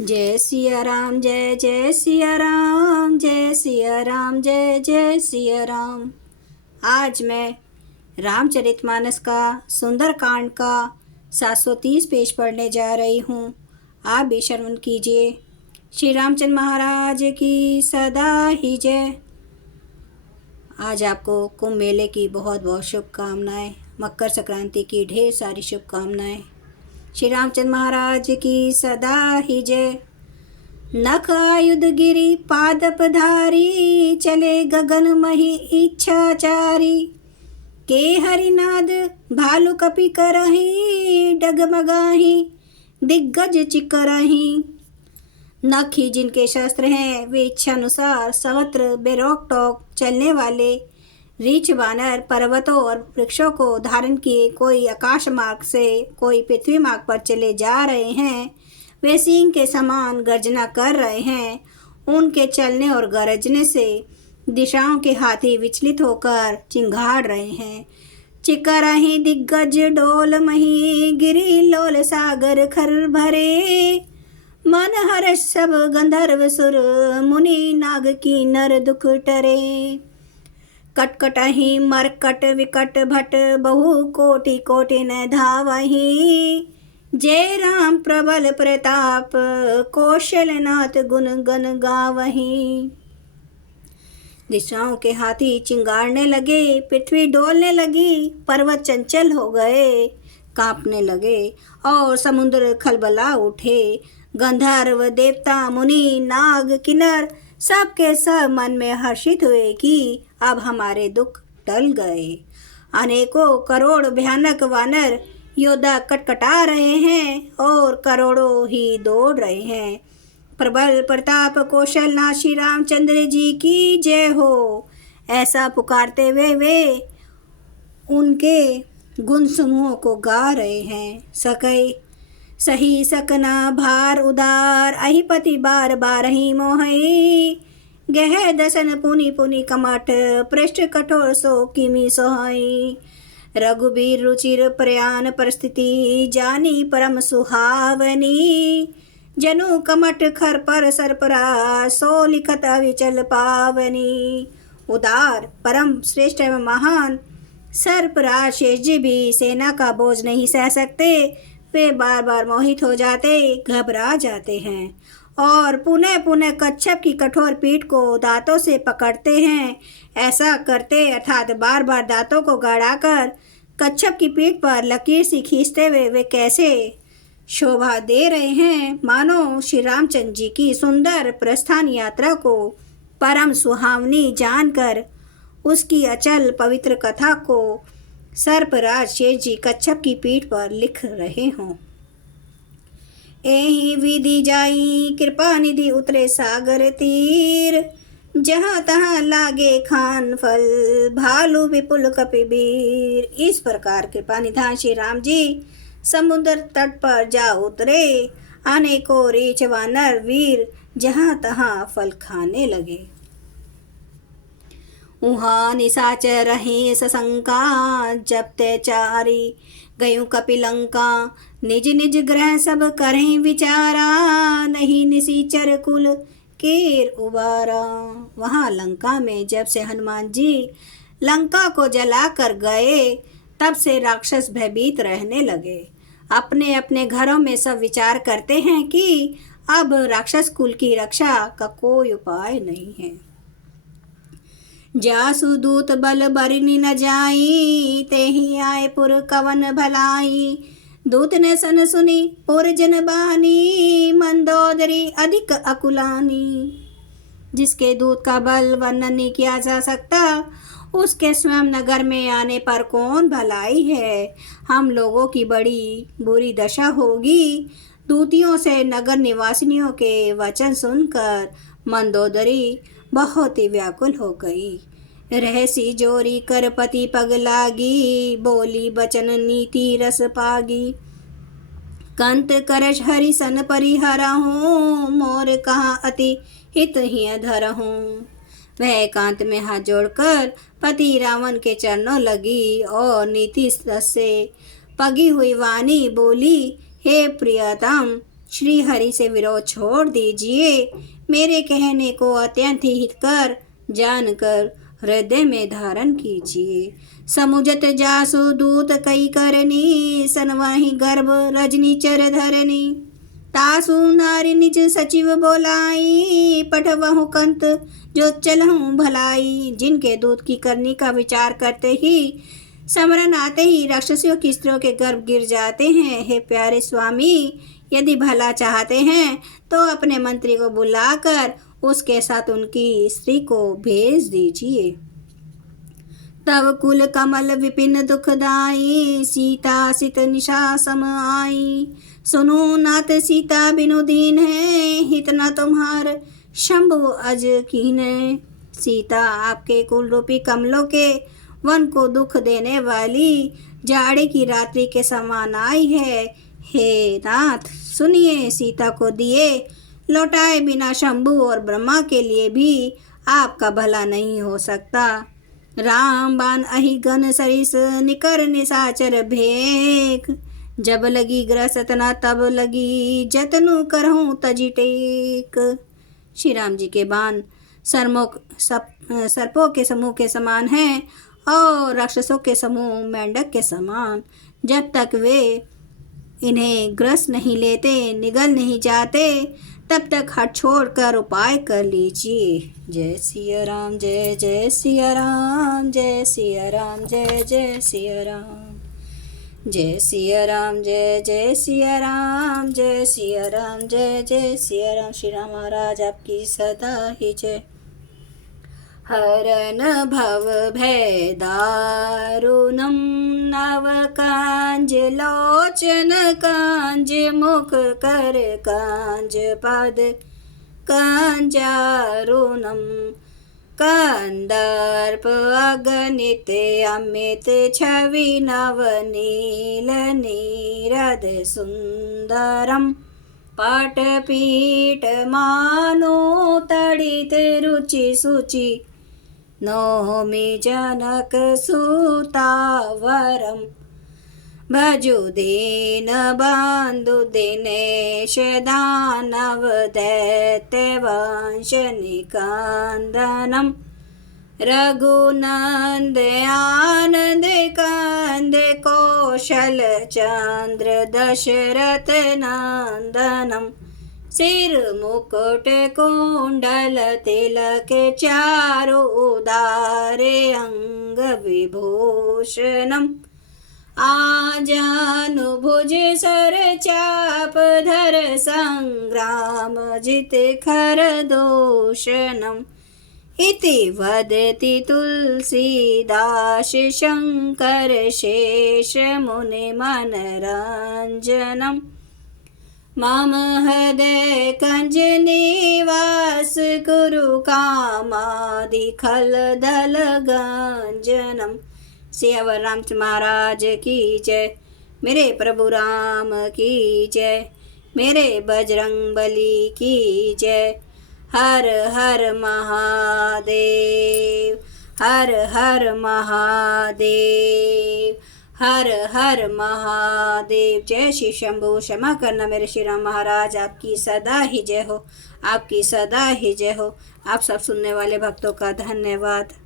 जय सिया राम, जय जय सिया राम, जय सिया राम, जय जय सिया राम। आज मैं रामचरितमानस का सुंदरकांड का 730 पेज पढ़ने जा रही हूँ। आप भी श्रवण कीजिए। श्री रामचंद्र महाराज की सदा ही जय। आज आपको कुंभ मेले की बहुत बहुत शुभकामनाएं, मकर संक्रांति की ढेर सारी शुभकामनाएं। श्री रामचंद्र महाराज की सदा ही जय। नख आयुध गिरी पादप धारी, चले गगन मही इच्छाचारी। के हरिनाद भालु कपि करही, डगमगाही दिग्गज चिकरही। नख ही जिनके शस्त्र हैं, वे इच्छा अनुसार सर्वत्र बेरोक टोक चलने वाले रीछ वानर पर्वतों और वृक्षों को धारण किए कोई आकाश मार्ग से, कोई पृथ्वी मार्ग पर चले जा रहे हैं। वे सिंह के समान गर्जना कर रहे हैं। उनके चलने और गरजने से दिशाओं के हाथी विचलित होकर चिंगाड़ रहे हैं। चिकरही दिग्गज डोल मही, गिरी लोल सागर खर भरे। मन हर्ष सब गंधर्व सुर, मुनि नाग की नर दुख टरे। कटकटहि मरकट विकट भट, बहु कोटि कोटि न धावहि। जय राम प्रबल प्रताप, कौशलनाथ गुण गण गावहि। दिशाओं के हाथी चिंगाड़ने लगे, पृथ्वी डोलने लगी, पर्वत चंचल हो गए, कांपने लगे और समुद्र खलबला उठे। गंधर्व देवता मुनि नाग किन्नर सबके सब मन में हर्षित हुए कि अब हमारे दुख टल गए। अनेकों करोड़ भयानक वानर योद्धा कटकटा रहे हैं और करोड़ों ही दौड़ रहे हैं। प्रबल प्रताप कौशलनाथ श्री रामचंद्र जी की जय हो, ऐसा पुकारते हुए वे उनके गुण समूहों को गा रहे हैं। सकै सही सकना भार उदार, अहिपति बार बार ही मोहई। गह दसन पुनि पुनि कमठ, पृष्ठ कठोर सो किमी सोहई। रघुबीर रुचिर प्रयाण परिस्थिति, जानी परम सुहावनी। जनु कमठ खर पर सरपरा, सो लिखत अविचल पावनी। उदार परम श्रेष्ठ एवं महान सरपराज शेष जी भी सेना का बोझ नहीं सह सकते। वे बार बार मोहित हो जाते, घबरा जाते हैं और पुनः पुनः कच्छप की कठोर पीठ को दांतों से पकड़ते हैं। ऐसा करते अर्थात बार बार दांतों को गड़ाकर कच्छप की पीठ पर लकीर सी खींचते हुए वे कैसे शोभा दे रहे हैं, मानो श्री रामचंद्र जी की सुंदर प्रस्थान यात्रा को परम सुहावनी जानकर उसकी अचल पवित्र कथा को सर्पराज शेष जी कच्छप की पीठ पर लिख रहे हों। एहि विधि जाई कृपा निधि उतरे सागर तीर, जहाँ तहाँ लागे खान फल, भालू विपुल कपिबीर। इस प्रकार कृपा निधान श्री राम जी समुद्र तट पर जा उतरे। अनेकों रीछ वानर वीर जहाँ तहाँ फल खाने लगे। उहाँ निशाचर रहे सशंका, जपते चारी गयूं कपिलंका। निज निज ग्रह सब करें विचारा, नहीं निशाचर कुल केर उबारा। वहाँ लंका में जब से हनुमान जी लंका को जला कर गए, तब से राक्षस भयभीत रहने लगे। अपने अपने घरों में सब विचार करते हैं कि अब राक्षस कुल की रक्षा का कोई उपाय नहीं है। जासु दूत बल बरनी न जाई, ते ही आए पुर कवन भलाई। दूत ने सन सुनी पुर जन बानी, मंदोदरी अधिक अकुलानी। जिसके दूत का बल वर्णन नहीं किया जा सकता, उसके स्वयं नगर में आने पर कौन भलाई है। हम लोगों की बड़ी बुरी दशा होगी। दूतियों से नगर निवासिनियों के वचन सुनकर मंदोदरी बहुत ही व्याकुल हो गई। रहसी जोरी कर पति पग लागी, बोली बचन नीति रस पागी। कंत करश हरि सन परिहरहूँ, मोर कहाँ अति हित ही धरहूँ। वह एकांत में हाथ जोड़कर पति रावण के चरणों लगी और नीति रस से पगी हुई वाणी बोली, हे प्रियतम, श्री हरि से विरोध छोड़ दीजिए। मेरे कहने को अत्यंत हितकर जानकर हृदय में धारण कीजिए। समुझत जासु दूत कई करनी, सनवाही गर्भ रजनी चर धरनी। तासु नारी निज सचिव बोलाई, पठवहु कंत जो चलहूँ भलाई। जिनके दूत की करनी का विचार करते ही समरण आते ही राक्षसियों की स्त्रियों के गर्भ गिर जाते हैं। हे प्यारे स्वामी, यदि भला चाहते हैं तो अपने मंत्री को बुलाकर उसके साथ उनकी स्त्री को भेज दीजिए। तब कुल कमल विपिन दुखदाई, सीता सित निशा सम आई। सुनो नाथ सीता बिनु दीन है, हित न तुम्हार शंभु अज कीन्ह। सीता आपके कुल रूपी कमलों के वन को दुख देने वाली जाड़े की रात्रि के समान आई है। हे नाथ सुनिए, सीता को दिए लौटाए बिना शंभु और ब्रह्मा के लिए भी आपका भला नहीं हो सकता। राम बाण अहि गन सरिस, निकर निशाचर भेक। जब लगी ग्रसत न तब लगी, जतनु करहूँ तजी टेक। श्री राम जी के बाण सर्पों के समूह के समान हैं और राक्षसों के समूह मेंढक के समान। जब तक वे इन्हें ग्रस नहीं लेते, निगल नहीं जाते, तब तक हट छोड़कर उपाय कर लीजिए। जय सिया राम, जय जय सिया राम, जय सिया राम, जय जय सिया राम। जय सिया राम, जय जय सिया राम, जय सिया राम, जय जय सिया राम। श्री राम महाराज आपकी सदा ही जय। हरन भव भय दारुणम, नव कांज लोचन कांज, मुख कर कांज पद कांजारुणम। कंदर्प अगणित अमित छवि नवनील नीरद सुंदरम। पटपीठ मानो तड़ित रुचि सुचि, नौमि जनक सुतावरम। भजु दीन बंधु दिनेश, दानव दैत्य वंश निकंदनम। रघुनंद आनंद कंद, कौशल चंद्र दशरथ नंदनम। सिर मुकुट कुंडल तिलक, चारु उदारे अंग विभूषणम। आजानुभुज सर चाप धर, संग्राम जित खर दूषणम। इति वदति तुलसीदास, शंकर शेष मुनि मनरंजनम। मम हृदय कंज निवास, कुरु कामादि खल दल गंजनम। सियावर रामचंद्र महाराज की जय। मेरे प्रभु राम की जय। मेरे बजरंग बली की जय। हर हर महादेव, हर हर महादेव, हर हर महादेव। जय श्री शंभु। क्षमा करना मेरे श्री राम महाराज, आपकी सदा ही जय हो, आपकी सदा ही जय हो। आप सब सुनने वाले भक्तों का धन्यवाद।